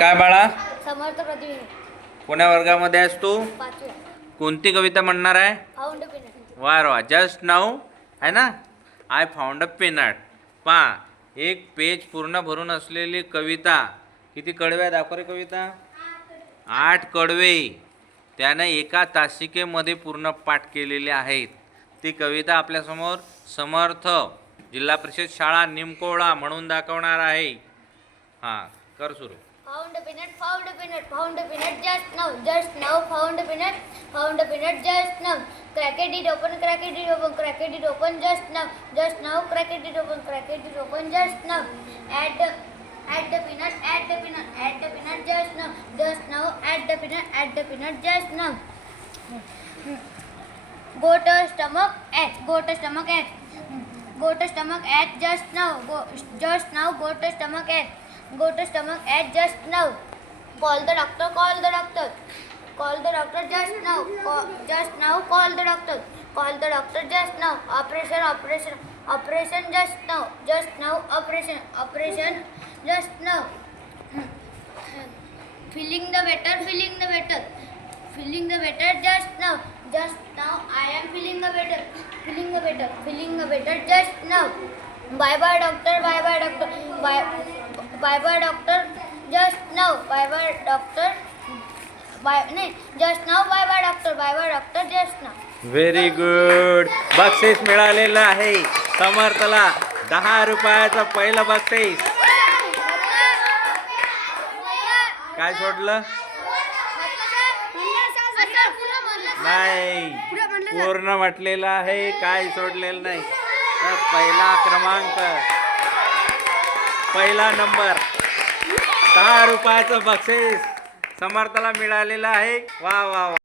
काय बाळा, समर्थ प्रतिबिंब कोण्या वर्गामध्ये आहेस तू? पाचव्या. कोणती कविता म्हणणार आहे? फाउंड पिनट. वाह वाह, जस्ट नाऊ आहे ना. I found a peanut. पहा, एक पेज पूर्ण भरून असलेली कविता. किती कडव्या दाखव रे कविता? 8 कडवे. त्याने एका तासिकेमध्ये पूर्ण पाठ केलेले आहेत. ती कविता आपल्यासमोर समर्थ जिल्हा परिषद शाळा निमकोळा म्हणून दाखवणार आहे. हां, कर सुरू. Found a peanut, found a peanut, found a peanut just now, found a peanut, just now. Cracked it open, cracked it open, cracked it open just now, cracked it open, just now. Add the peanut, just now, add the peanut just now. Go to stomach, go to stomach, just now, go to stomach, just now. Call the doctor, just now, just now, call the doctor just now. Operation just now, operation just now. Filling the water, just now, I am filling the water, just now. Bye bye doctor, just now, just now, just now. Very good. बक्षीस मिळालेलं आहे समर्थला. 10 रुपयाचं पहिलं बक्षीस. काय सोडलं? नाही, पूर्ण म्हटलेलं आहे, काय सोडलेलं नाही. तर पहिला क्रमांक, पहिला नंबर, 10 रुपयाचं बक्षीस समर्थला मिळालेलं आहे. वा वा वा.